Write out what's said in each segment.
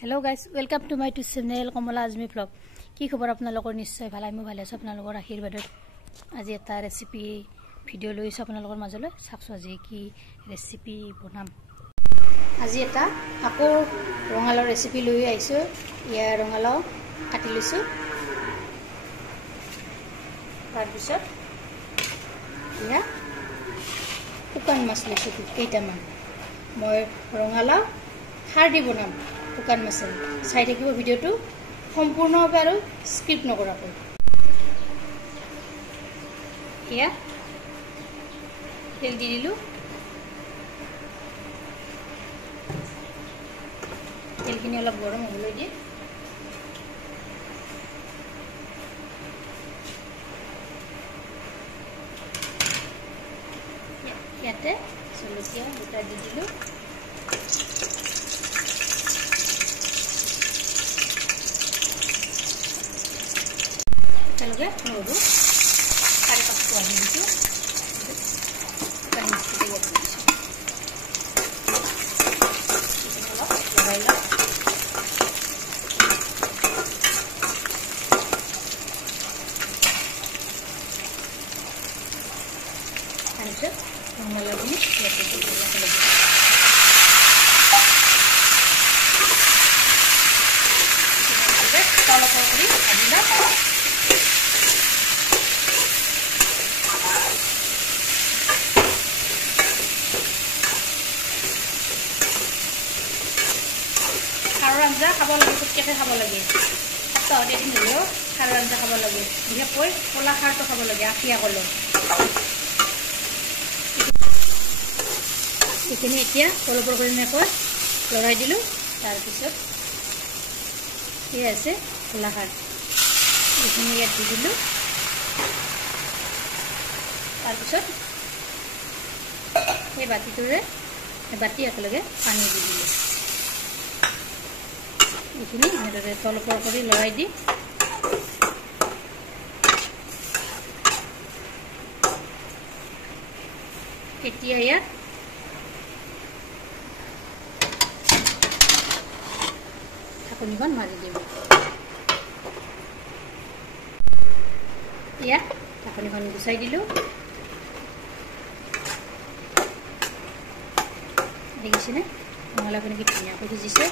Hello guys, welcome to my channel Kamala Azmi vlog. কি খবৰ আপোনালোকৰ নিশ্চয় ভাল আমি ভালে আছো আপোনালোকৰ আশীৰ্বাদত আজি এটা ৰেচিপি ভিডিও লৈছো আপোনালোকৰ মাজলৈ চাকছো আজি কি ৰেচিপি বনাম আজি এটা আকৌ ৰঙালাও ৰেচিপি লৈ আইছো ইয়া ৰঙালাও কাটি লৈছো তাৰ পিছত ইয়া শুকান মাছ লৈছো কেইটামান মই ৰঙালাও খাৰ দি বনাম শুকান মাছ চাই থাকিব ভিডিওটো সম্পূৰ্ণভাৱে আৰু স্কিপ নকৰাকৈ ইয়া তেল দি দিলো তেলখিনি অলপ গৰম হ'বলৈ দি ইয়াতে জলকীয়া দুটা দি দিলো चलो गए नोडू सारे पास को आने दीजिए करने के लिए लगाएगा अंदर हमने लगी लेते हैं ताला पकड़ी अभी খাৰৰ আঞ্জা খাব লাগে কেতে খাব লাগে সপ্তাহত এদিন হ'লেও খাৰৰ আঞ্জা খাব লাগে বিশেষকৈ কলা খাৰটো খাব লাগে আঠিয়া কলৰ এইখিনি এতিয়া অলপ পৰিমাণকৈ লৰাই দিলোঁ তাৰপিছত এই আছে কলা খাৰ এইখিনি ইয়াত দি দিলোঁ তাৰপিছত এই বাতিটোৰে বাতি একেলগে পানী দি দিলোঁ এইখিনি এনেদৰে তলপৰ কৰি লৰাই দি এতিয়া ইয়াত ঢাকনিখন মাৰি দিম ইয়াত ঢাকনিখন গুচাই দিলোঁ দেখিছেনে ৰঙালাওখিনি কি ধুনীয়াকৈ সিজিছে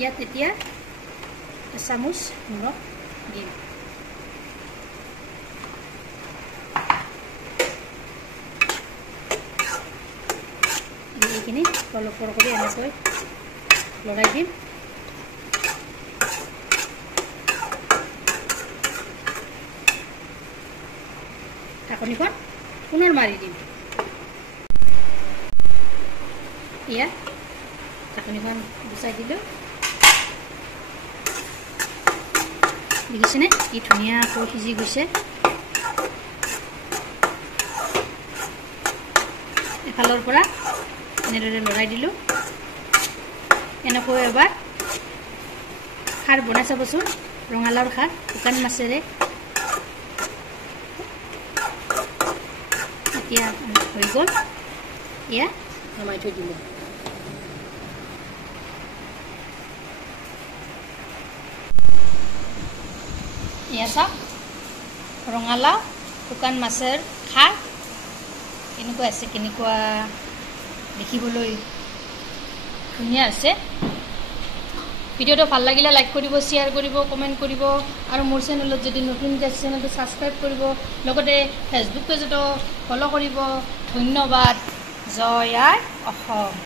ইয়াত এতিয়া চামুচ নিমখ দিম এইখিনি অলপ কৰি এনেকৈ লৰাই দিম ঢাকনিখন পুনৰ মাৰি দিম ইয়াত ঢাকনিখন গুচাই দিলোঁ দেখিছেনে কি ধুনীয়াকৈ সিজি গৈছে এফালৰ পৰা এনেদৰে লৰাই দিলোঁ এনেকৈ এবাৰ খাৰ বনাই চাবচোন ৰঙালাওৰ খাৰ শুকান মাছেৰে এতিয়া হৈ গ'ল এয়া নমাই থৈ দিলোঁ এয়া চাওক ৰঙালাও শুকান মাছেৰ খাৰ কেনেকুৱা আছে কেনেকুৱা দেখিবলৈ ধুনীয়া আছে ভিডিওটো ভাল লাগিলে লাইক কৰিব শ্বেয়াৰ কৰিব কমেণ্ট কৰিব আৰু মোৰ চেনেলত যদি নতুন চেনেলটো ছাবস্ক্ৰাইব কৰিব লগতে ফেচবুক পেজতো ফ'ল' কৰিব ধন্যবাদ জয় আই অসম।